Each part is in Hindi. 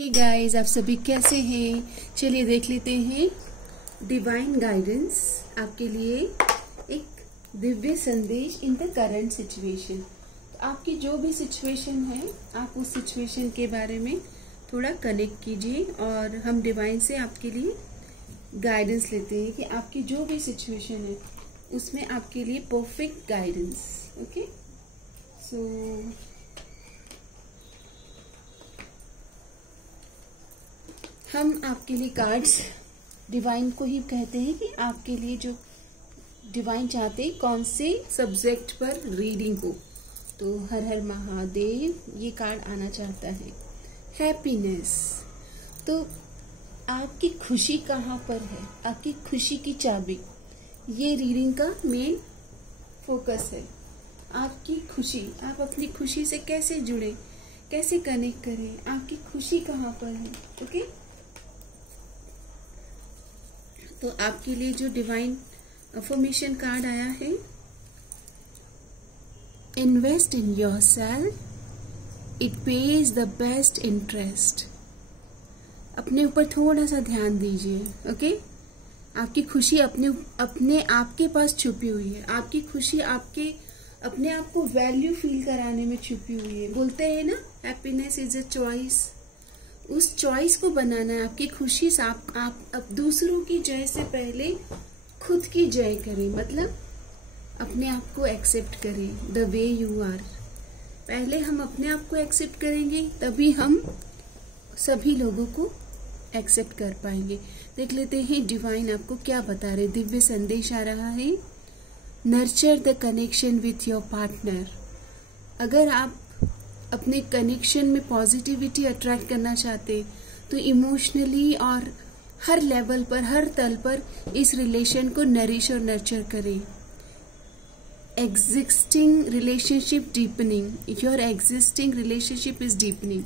हे गाइस, आप सभी कैसे हैं? चलिए देख लेते हैं डिवाइन गाइडेंस आपके लिए एक दिव्य संदेश इन द करंट सिचुएशन। तो आपकी जो भी सिचुएशन है, आप उस सिचुएशन के बारे में थोड़ा कनेक्ट कीजिए और हम डिवाइन से आपके लिए गाइडेंस लेते हैं कि आपकी जो भी सिचुएशन है उसमें आपके लिए परफेक्ट गाइडेंस। ओके, सो हम आपके लिए कार्ड्स डिवाइन को ही कहते हैं कि आपके लिए जो डिवाइन चाहते हैं कौन से सब्जेक्ट पर रीडिंग हो। तो हर हर महादेव, ये कार्ड आना चाहता है हैप्पीनेस। तो आपकी खुशी कहाँ पर है, आपकी खुशी की चाबी, ये रीडिंग का मेन फोकस है। आपकी खुशी, आप अपनी खुशी से कैसे जुड़े, कैसे कनेक्ट करें, आपकी खुशी कहाँ पर है। ओके, तो आपके लिए जो डिवाइन अफर्मेशन कार्ड आया है, invest in yourself, it pays the best interest. अपने ऊपर थोड़ा सा ध्यान दीजिए। ओके, आपकी खुशी अपने आप के पास छुपी हुई है। आपकी खुशी आपके अपने आप को वैल्यू फील कराने में छुपी हुई है। बोलते हैं ना, हैप्पीनेस इज अ चॉइस। उस चॉइस को बनाना है। आपकी खुशी से आप अब दूसरों की जय से पहले खुद की जय करें, मतलब अपने आप को एक्सेप्ट करें द वे यू आर। पहले हम अपने आप को एक्सेप्ट करेंगे, तभी हम सभी लोगों को एक्सेप्ट कर पाएंगे। देख लेते हैं डिवाइन आपको क्या बता रहे। दिव्य संदेश आ रहा है, nurture the connection with your partner. अगर आप अपने कनेक्शन में पॉजिटिविटी अट्रैक्ट करना चाहते तो इमोशनली और हर लेवल पर, हर तल पर इस रिलेशन को नरिश और नर्चर करें। Existing relationship deepening, your existing relationship is deepening.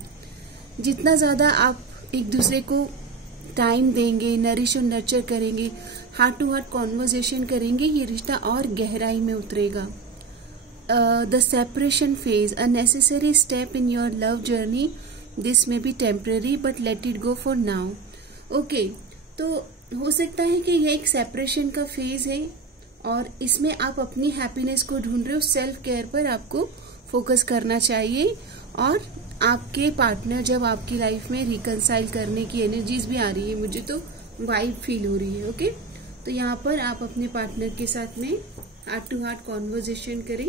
जितना ज्यादा आप एक दूसरे को टाइम देंगे, नरिश और नर्चर करेंगे, हार्ट टू हार्ट कॉन्वर्जेशन करेंगे, ये रिश्ता और गहराई में उतरेगा। The separation phase, a necessary step in your love journey. This may be temporary, but let it go for now. Okay, तो हो सकता है कि ये एक सेपरेशन का फेज है और इसमें आप अपनी हैप्पीनेस को ढूंढ रहे हो। सेल्फ केयर पर आपको फोकस करना चाहिए और आपके पार्टनर जब आपकी लाइफ में रिकंसाइल करने की एनर्जीज भी आ रही है, मुझे तो वाइब फील हो रही है। ओके, तो यहाँ पर आप अपने पार्टनर के साथ में हार्ट टू हार्ट कॉन्वर्जेशन करें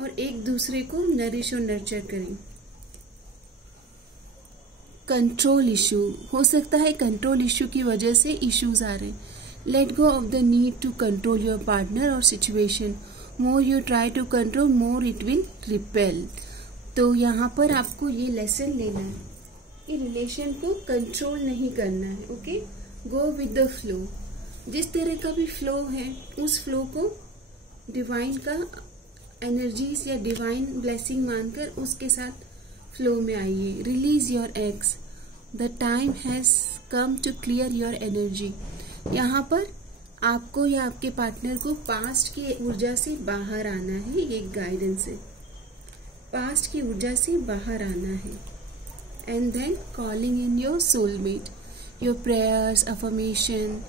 और एक दूसरे को नरिश और नर्चर करें। कंट्रोल इशू, हो सकता है कंट्रोल इशू की वजह से इश्यूज आ रहे हैं। Let go of the need to control your partner और situation. More you try to control, more it will repel. तो यहाँ पर आपको ये लेसन लेना है कि रिलेशन को कंट्रोल नहीं करना है। Okay, go with the flow. जिस तरह का भी फ्लो है, उस फ्लो को डिवाइन का एनर्जीज या डिवाइन ब्लेसिंग मानकर उसके साथ फ्लो में आइए। Release your ex, the time has come to clear your energy. यहाँ पर आपको या आपके पार्टनर को पास्ट की ऊर्जा से बाहर आना है। ये गाइडेंस है, पास्ट की ऊर्जा से बाहर आना है। And then calling in your soulmate. Your prayers, affirmation,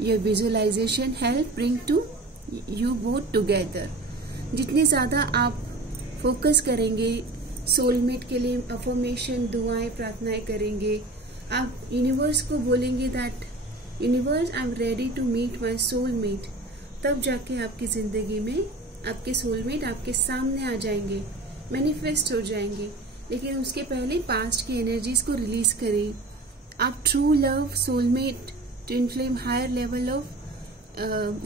your visualisation help bring to you both together. जितनी ज़्यादा आप फोकस करेंगे सोलमेट के लिए, अफर्मेशन, दुआएं, प्रार्थनाएं करेंगे, आप यूनिवर्स को बोलेंगे that universe I am ready to meet my soulmate, तब जाके आपकी ज़िंदगी में आपके सोलमेट आपके सामने आ जाएंगे, मैनिफेस्ट हो जाएंगे। लेकिन उसके पहले पास्ट की एनर्जीज को रिलीज करें। आप true love, soulmate, twin flame, higher level of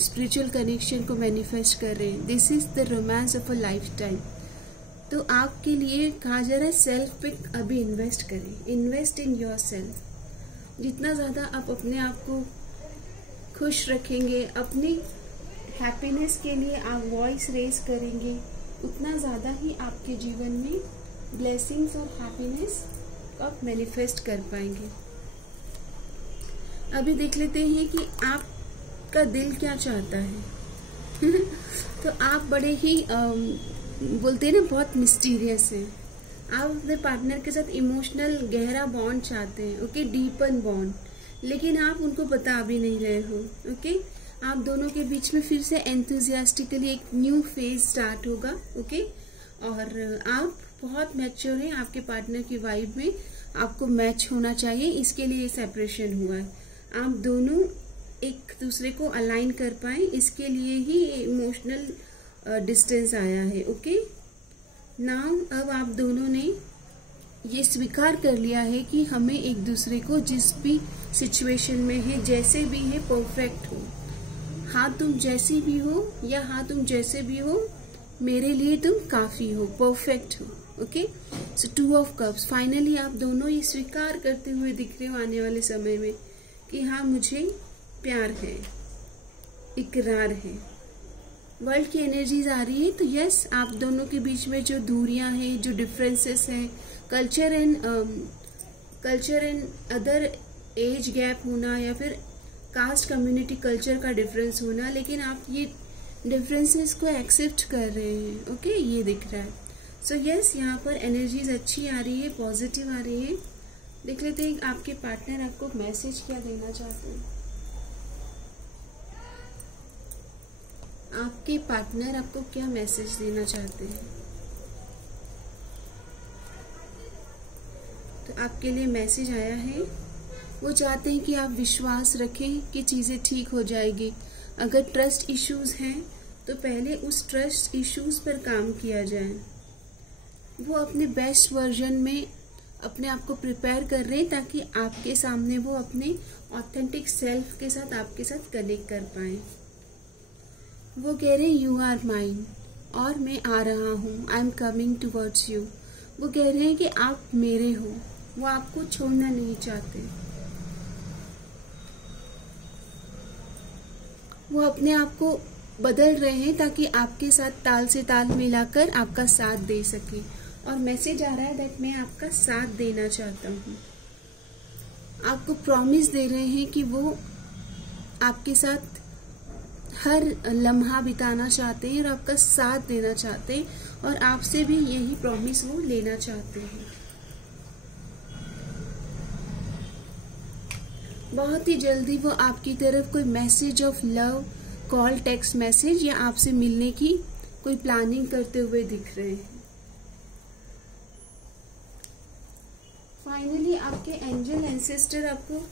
spiritual connection को मैनिफेस्ट कर रहे हैं। This is the romance of a lifetime. तो आपके लिए कहा जा रहा है सेल्फ पे अभी इन्वेस्ट करें। Invest in your self. जितना ज्यादा आप अपने आप को खुश रखेंगे, अपनी हैप्पीनेस के लिए आप वॉइस रेज करेंगे, उतना ज्यादा ही आपके जीवन में ब्लेसिंग्स और हैप्पीनेस को आप मैनिफेस्ट कर पाएंगे। अभी देख लेते हैं कि आप का दिल क्या चाहता है। तो आप बड़े ही बोलते हैं ना, बहुत मिस्टीरियस है। आप अपने पार्टनर के साथ इमोशनल गहरा बॉन्ड चाहते हैं, ओके, डीपन बॉन्ड, लेकिन आप उनको बता भी नहीं रहे हो, ओके। आप दोनों के बीच में फिर से एंथुजियास्टिकली एक न्यू फेज स्टार्ट होगा, ओके। और आप बहुत मैच्योर हैं, आपके पार्टनर की वाइब में आपको मैच होना चाहिए, इसके लिए सेपरेशन हुआ है। आप दोनों एक दूसरे को अलाइन कर पाए, इसके लिए ही इमोशनल डिस्टेंस आया है, ओके। नाउ अब आप दोनों ने ये स्वीकार कर लिया है कि हमें एक दूसरे को जिस भी सिचुएशन में है, जैसे भी है, परफेक्ट हो। हाँ तुम जैसी भी हो या हाँ तुम जैसे भी हो, मेरे लिए तुम काफी हो, परफेक्ट हो, okay. So 2 of cups, finally आप दोनों ये स्वीकार करते हुए दिख रहे हो आने वाले समय में कि हाँ मुझे प्यार है, इकरार है। वर्ल्ड की एनर्जीज आ रही है, तो यस, आप दोनों के बीच में जो दूरियां हैं, जो डिफरेंसेस हैं, culture and other age gap होना या फिर कास्ट कम्युनिटी कल्चर का डिफरेंस होना, लेकिन आप ये डिफरेंसेस को एक्सेप्ट कर रहे हैं, ओके, ये दिख रहा है। सो यस, यहाँ पर एनर्जीज अच्छी आ रही है, पॉजिटिव आ रही है। देख लेते हैं आपके पार्टनर आपको मैसेज क्या देना चाहते हैं। आपके पार्टनर आपको क्या मैसेज देना चाहते हैं? तो आपके लिए मैसेज आया है, वो चाहते हैं कि आप विश्वास रखें कि चीजें ठीक हो जाएगी। अगर ट्रस्ट इश्यूज हैं तो पहले उस ट्रस्ट इश्यूज पर काम किया जाए। वो अपने बेस्ट वर्जन में अपने आप को प्रिपेयर कर रहे हैं ताकि आपके सामने वो अपने ऑथेंटिक सेल्फ के साथ आपके साथ कनेक्ट कर पाए। वो कह रहे हैं यू आर माइन, और मैं आ रहा हूँ, I am coming towards you. वो कह रहे हैं कि आप मेरे हो, वो आपको छोड़ना नहीं चाहते। वो अपने आप को बदल रहे हैं ताकि आपके साथ ताल से ताल मिलाकर आपका साथ दे सके। और मैसेज आ रहा है दैट मैं आपका साथ देना चाहता हूँ। आपको प्रॉमिस दे रहे हैं कि वो आपके साथ हर लम्हा बिताना चाहते हैं और आपका साथ देना चाहते हैं, और आपसे भी यही प्रॉमिस वो लेना चाहते हैं। बहुत ही जल्दी वो आपकी तरफ कोई message of love, call, text message या आपसे मिलने की कोई प्लानिंग करते हुए दिख रहे हैं। फाइनली आपके एंजल एंसेस्टर आपको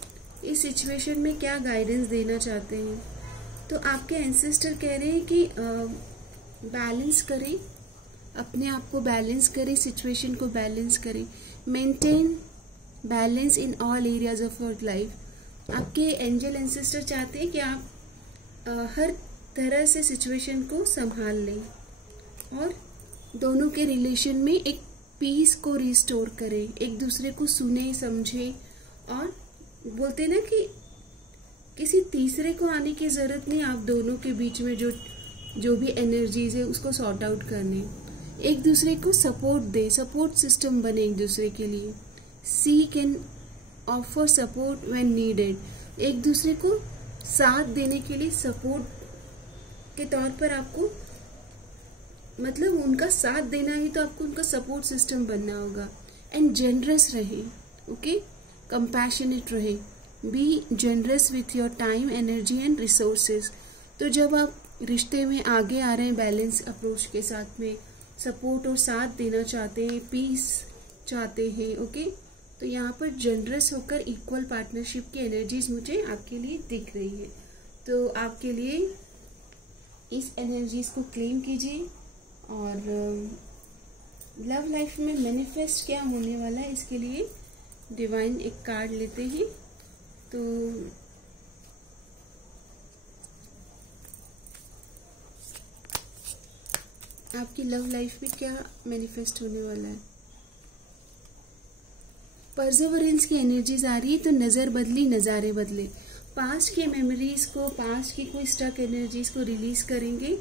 इस सिचुएशन में क्या गाइडेंस देना चाहते हैं? तो आपके एंसेस्टर कह रहे हैं कि बैलेंस करें, अपने आप को बैलेंस करें, सिचुएशन को बैलेंस करें, maintain balance in all areas of your life. आपके एंजल एंसेस्टर चाहते हैं कि आप हर तरह से सिचुएशन को संभाल लें और दोनों के रिलेशन में एक पीस को रिस्टोर करें, एक दूसरे को सुने, समझे, और बोलते ना कि किसी तीसरे को आने की जरूरत नहीं। आप दोनों के बीच में जो भी एनर्जीज है उसको सॉर्ट आउट करने, एक दूसरे को सपोर्ट दे, सपोर्ट सिस्टम बने एक दूसरे के लिए। Seek and offer support when needed, एक दूसरे को साथ देने के लिए सपोर्ट के तौर पर आपको, मतलब उनका साथ देना ही तो आपको उनका सपोर्ट सिस्टम बनना होगा। एंड जेनरस रहे, ओके, कंपैशनेट रहे, be generous with your time, energy and resources. तो जब आप रिश्ते में आगे आ रहे हैं बैलेंस अप्रोच के साथ में, सपोर्ट और साथ देना चाहते हैं, पीस चाहते हैं, ओके, तो यहाँ पर जनरस होकर इक्वल पार्टनरशिप की एनर्जीज मुझे आपके लिए दिख रही है। तो आपके लिए इस एनर्जीज को क्लेम कीजिए और लव लाइफ में मैनिफेस्ट क्या होने वाला है इसके लिए डिवाइन एक कार्ड लेते हैं। तो आपकी लव लाइफ में क्या मैनिफेस्ट होने वाला है? परसेवरेंस की एनर्जीज आ रही है, तो नजर बदली नजारे बदले। पास्ट के मेमोरीज को, पास्ट की कोई स्टक एनर्जीज को रिलीज करेंगे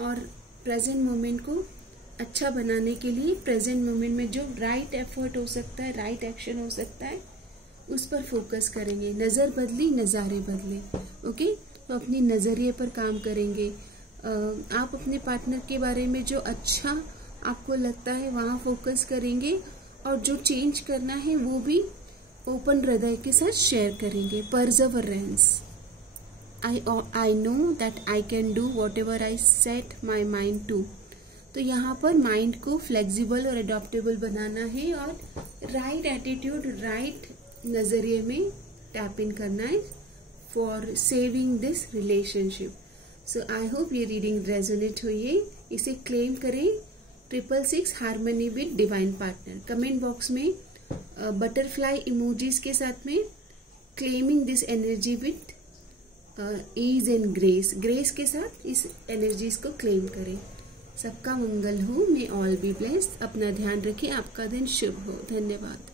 और प्रेजेंट मोमेंट को अच्छा बनाने के लिए प्रेजेंट मोमेंट में जो राइट एफर्ट हो सकता है, राइट एक्शन हो सकता है, उस पर फोकस करेंगे। नजर बदली नजारे बदले, ओके। तो अपनी नजरिए पर काम करेंगे। आप अपने पार्टनर के बारे में जो अच्छा आपको लगता है वहाँ फोकस करेंगे, और जो चेंज करना है वो भी ओपन हृदय के साथ शेयर करेंगे। Perseverance, I know that I can do whatever I set my mind to. तो यहाँ पर माइंड को फ्लेक्सिबल और अडॉप्टेबल बनाना है और राइट एटीट्यूड, राइट नज़रिए में टैप इन करना है for saving this relationship. So I hope ये रीडिंग रेजोनेट हुई है। इसे क्लेम करें 666 harmony with divine partner. Comment box में बटरफ्लाई इमोजीज के साथ में claiming this energy with ease and grace, grace के साथ इस एनर्जीज को क्लेम करें। सबका मंगल हो, मे ऑल बी ब्लेस्ड। अपना ध्यान रखें, आपका दिन शुभ हो। धन्यवाद।